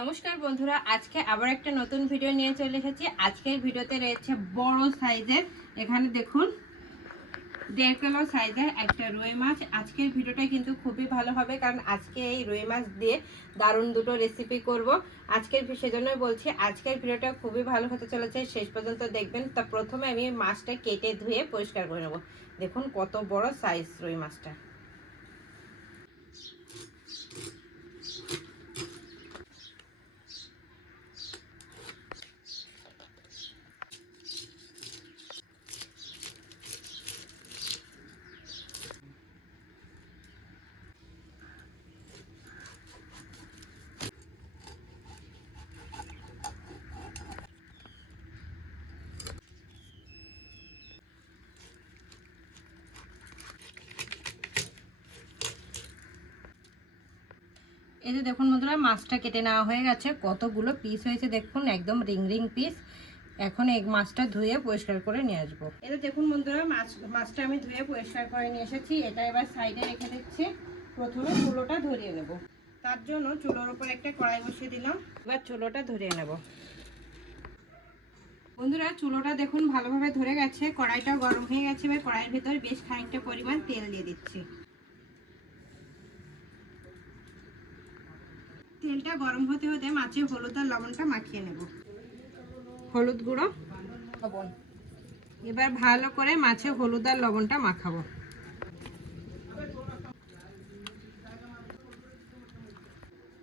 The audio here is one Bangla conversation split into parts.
নমস্কার বন্ধুরা, আজকে আবার একটা নতুন ভিডিও নিয়ে চলে এসেছি। আজকের ভিডিওতে রয়েছে বড় সাইজের, এখানে দেখুন 1.5 কিলো সাইজের একটা রুই মাছ। আজকের ভিডিওটা কিন্তু খুবই ভালো হবে, কারণ আজকে এই রুই মাছ দিয়ে দারুণ দুটো রেসিপি করব। সেজন্যই বলছি আজকের ভিডিওটা খুবই ভালো হতে চলেছে, শেষ পর্যন্ত দেখবেন। তা প্রথমে আমি মাছটা কেটে ধুয়ে পরিষ্কার করে নেব। দেখুন কত বড় সাইজ রুই মাছটা। এই যে দেখুন বন্ধুরা, মাছটা কেটে নেওয়া হয়ে গেছে। কতগুলো পিস হয়েছে দেখুন, একদম রিং রিং পিস। এখন এই মাছটা ধুয়ে পরিষ্কার করে নিয়ে আসবো। এই যে দেখুন বন্ধুরা, মাছটা আমি ধুয়ে পরিষ্কার করে নিয়ে এসেছি। এটা এবার সাইডে রেখে দিচ্ছি। প্রথমে চুলোটা ধরিয়ে নেব। তার জন্য চুলোর উপর একটা কড়াই বসিয়ে দিলাম। এবার চুলোটা ধরিয়ে নেব। বন্ধুরা, চুলোটা দেখুন ভালোভাবে ধরে গেছে, কড়াইটাও গরম হয়ে গেছে। এবার কড়াইয়ের ভিতর বেশ খানিকটা পরিমাণ তেল দিয়ে দিচ্ছি। তেলটা গরম হতে হতে মাছে হলুদ আর লবণটা মাখিয়ে নেব। হলুদ গুঁড়ো, লবণ। এবার ভালো করে মাছে হলুদ আর লবণটা মাখাবো।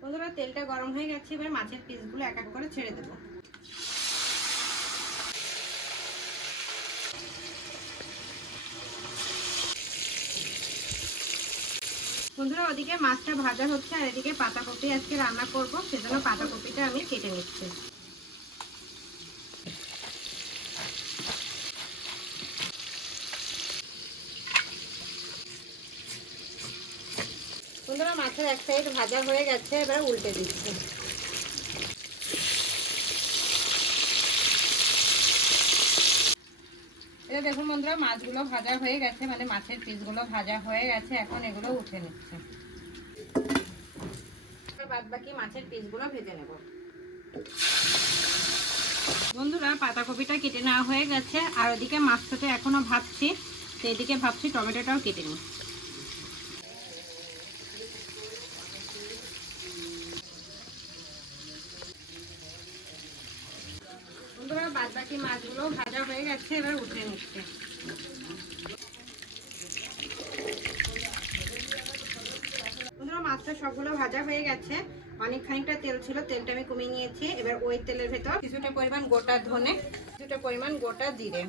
বন্ধুরা, তেলটা গরম হয়ে গেছে। এবার মাছের পিসগুলো এক এক করে ছেড়ে দেবো। বন্ধুরা, ওদিকে মাছটা ভাজা হচ্ছে আর এদিকে পাতাকপি আজকে রান্না করব, সেজন্য পাতাকপিটা আমি কেটে নিচ্ছি। বন্ধুরা, মাছের এক সাইড ভাজা হয়ে গেছে, এবার উল্টে দিচ্ছি। এটা দেখুন বন্ধুরা, মাছগুলো ভাজা হয়ে গেছে, মানে মাছের পিসগুলো ভাজা হয়ে গেছে। এখন এগুলো উঠে নিচ্ছে। বাদ বাকি মাছের পিসগুলো ভেজে নেব। বন্ধুরা, পাতাকপিটা কেটে নেওয়া হয়ে গেছে, আর ওদিকে মাছটাতে এখনো ভাবছি, তো এদিকে ভাবছি টমেটোটাও কেটে নিই। বন্ধুরা, বাদ বাকি মাছগুলো ভাজা হয়ে গেছে, এবার উঠে নিচ্ছে। বন্ধুরা, মাছটা সবগুলো ভাজা হয়ে গেছে। অনেক খানিকটা তেল ছিল, তেলটা আমি কমিয়ে নিয়েছি। এবার ওই তেলের ভেতর কিছুটা পরিমাণ গোটা ধনে, কিছুটা পরিমাণ গোটা জিরে,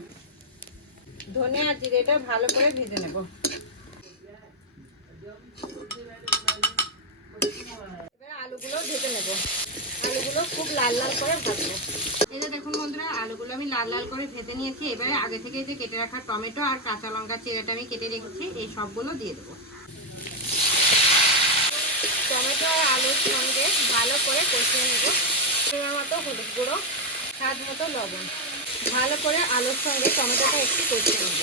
ধনে আর জিরেটা ভালো করে ভেজে নেব। এবার আলুগুলো ভেজে নেব। আলুগুলো খুব লাল লাল করে ভাজবো। এই যে দেখুন বন্ধুরা, আলুগুলো আমি লাল লাল করে ভেজে নিয়েছি। এবারে আগে থেকে যে কেটে রাখা টমেটো আর কাঁচা লঙ্কা চিড়েটা আমি কেটে রেখেছি, এই সবগুলো দিয়ে দেবো। টমেটো আর আলুর সঙ্গে ভালো করে কষিয়ে নেব। পরিমাণ মতো হলুদ গুঁড়ো, স্বাদ মতো লবণ। ভালো করে আলুর সঙ্গে টমেটোটা একটু কষিয়ে নেব।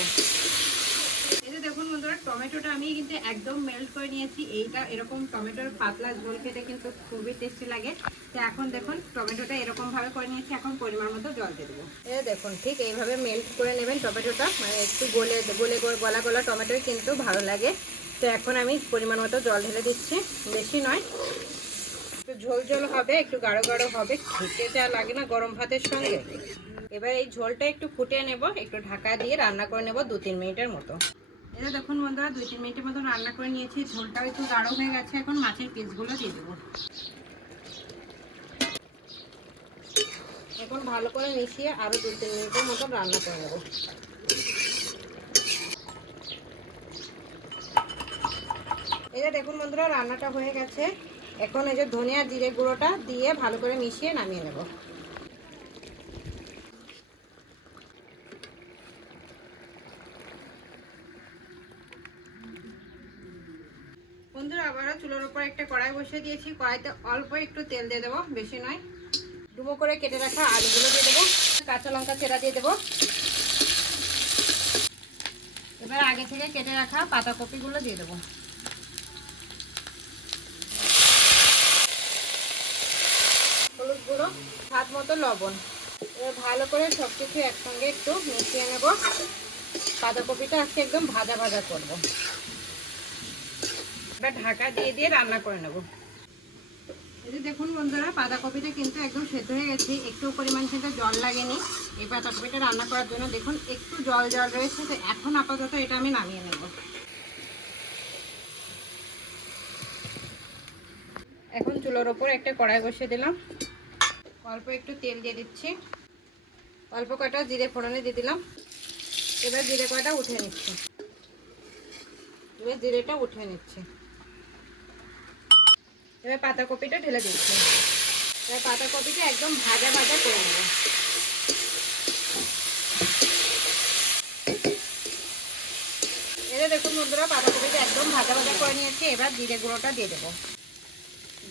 এই যে দেখুন বন্ধুরা, টমেটোটা আমি কিন্তু একদম মেল্ট করে নিয়েছি। এইটা এরকম টমেটোর পাতলা ঝোল খেতে কিন্তু খুবই টেস্টি লাগে। তো এখন দেখুন টমেটোটা এরকম ভাবে করে নিয়েছি। এখন পরিমাণ মতো জল দিয়ে দেবো। এই দেখুন, ঠিক এইভাবে মেল্ট করে নেবেন টমেটোটা, মানে একটু গলে গলে গলা গলা টমেটোই কিন্তু ভালো লাগে। তো এখন আমি পরিমাণ মতো জল ঢেলে দিচ্ছি, বেশি নয়। একটু ঝোল ঝোল হবে, একটু গাঢ় গাঢ় হবে, খেতে যা লাগে না গরম ভাতের সঙ্গে। এবার এই ঝোলটা একটু ফুটিয়ে নেব, একটু ঢাকা দিয়ে রান্না করে নেব 2-3 মিনিটের মতো। এটা দেখুন বন্ধুরা, 2-3 মিনিটের মতো রান্না করে নিয়েছি। ঝোলটাও একটু গাঢ় হয়ে গেছে। এখন মাছের পিসগুলো দিয়ে দেবো। এখন ভালো করে মিশিয়ে আরো 2-3 মিনিটের মতো রান্না করে নেব। এই যে দেখুন বন্ধুরা, রান্নাটা হয়ে গেছে। এখন এই যে ধনে আর জিরে গুঁড়োটা দিয়ে ভালো করে মিশিয়ে নামিয়ে নেব। বন্ধুরা, আবারও চুলোর উপর একটা কড়াই বসিয়ে দিয়েছি। কড়াইতে অল্প একটু তেল দিয়ে দেবো, বেশি নয়। ডুবো করে কেটে রাখা আলুগুলো দিয়ে দেবো, কাঁচা লঙ্কা চেরা দিয়ে দেবো। এবার আগে থেকে কেটে রাখা পাতাকপিগুলো দিয়ে দেবো। গুঁড়ো, স্বাদ মতো লবণ। এবার ভালো করে সব কিছু একসঙ্গে একটু মিশিয়ে নেব। বাঁধাকপিটা আজকে একদম ভাজা ভাজা করব। এবার ঢাকা দিয়ে দিয়ে রান্না করে নেব। এই যে দেখুন বন্ধুরা, বাঁধাকপিটা কিন্তু একদম সেদ্ধ হয়ে গেছে, একটু পরিমাণ কিন্তু জল লাগেনি। এই বাঁধাকপিটা রান্না করার জন্য দেখুন একটু জল জল রয়েছে। তো এখন আপাতত এটা আমি নামিয়ে নেব। এখন চুলোর ওপর একটা কড়াই বসিয়ে দিলাম, অল্প একটু তেল দিয়ে দিচ্ছি, অল্প কটা জিরে ফোড়নে দিয়ে দিলাম। এবার জিরে কটা উঠিয়ে নিচ্ছি, এবার জিরেটা উঠিয়ে নিচ্ছি। এবার পাতাকপিটা ঢেলে দিচ্ছি। এবার পাতাকপিটা একদম ভাজা ভাজা করে নেব। এবার দেখুন বন্ধুরা, পাতাকপিটা একদম ভাজা ভাজা করে নিয়েছি। এবার জিরে গুঁড়োটা দিয়ে দেবো,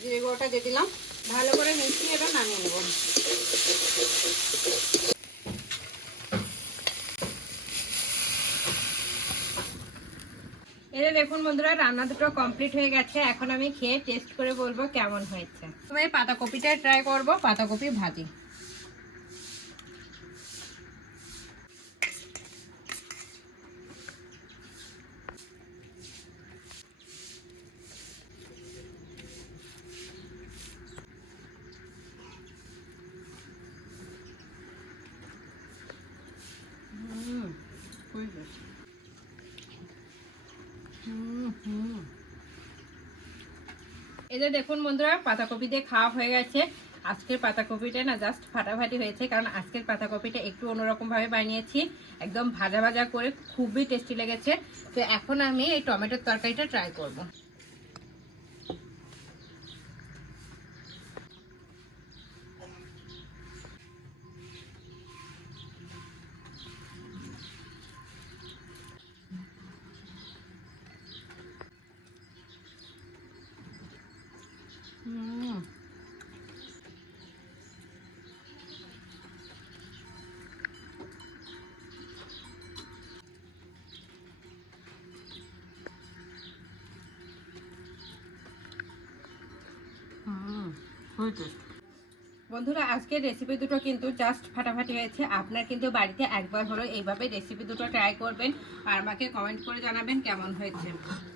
জিরে গুঁড়োটা দিয়ে দিলাম। ভালো করে মিশিয়ে এবার নামিয়ে নেব। এই দেখুন বন্ধুরা, রান্না দুটো কমপ্লিট হয়ে গেছে। এখন আমি খেয়ে টেস্ট করে বলবো কেমন হয়েছে। আমি পাতাকপিটা ট্রাই করব, পাতাকপি ভাজি। এই যে দেখুন বন্ধুরা, পাতাকপি দিয়ে খাওয়া হয়ে গেছে। আজকের পাতাকপিটা না জাস্ট ফাটাফাটি হয়েছে, কারণ আজকের পাতাকপিটা একটু অন্যরকম ভাবে বানিয়েছি, একদম ভাজা ভাজা করে, খুবই টেস্টি লেগেছে। তো এখন আমি এই টমেটোর তরকারিটা ট্রাই করব। বন্ধুরা, আজকের রেসিপি দুটো কিন্তু জাস্ট ফাটাফাটি হয়েছে। আপনার কিন্তু বাড়িতে একবার হলো এইভাবে রেসিপি দুটো ট্রাই করবেন আর আমাকে কমেন্ট করে জানাবেন কেমন হয়েছে।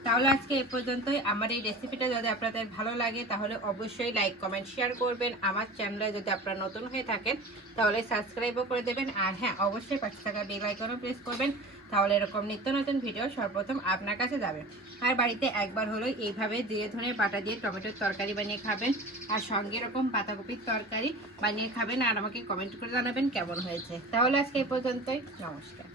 তাহলে আজকে এই পর্যন্তই। আমার এই রেসিপিটা যদি আপনাদের ভালো লাগে তাহলে অবশ্যই লাইক কমেন্ট শেয়ার করবেন। আমার চ্যানেলে যদি আপনারা নতুন হয়ে থাকেন তাহলে সাবস্ক্রাইবও করে দেবেন। আর হ্যাঁ, অবশ্যই পাশে থাকা বেল আইকনও প্রেস করবেন, তাহলে এরকম নিত্য নতুন ভিডিও সর্বপ্রথম আপনার কাছে যাবে। আর বাড়িতে একবার হলো এইভাবে জিরে ধনে বাটা দিয়ে টমেটোর তরকারি বানিয়ে খাবেন, আর সঙ্গে এরকম পাতাকপির তরকারি বানিয়ে খাবেন, আর আমাকে কমেন্ট করে জানাবেন কেমন হয়েছে। তাহলে আজকে এই পর্যন্তই, নমস্কার।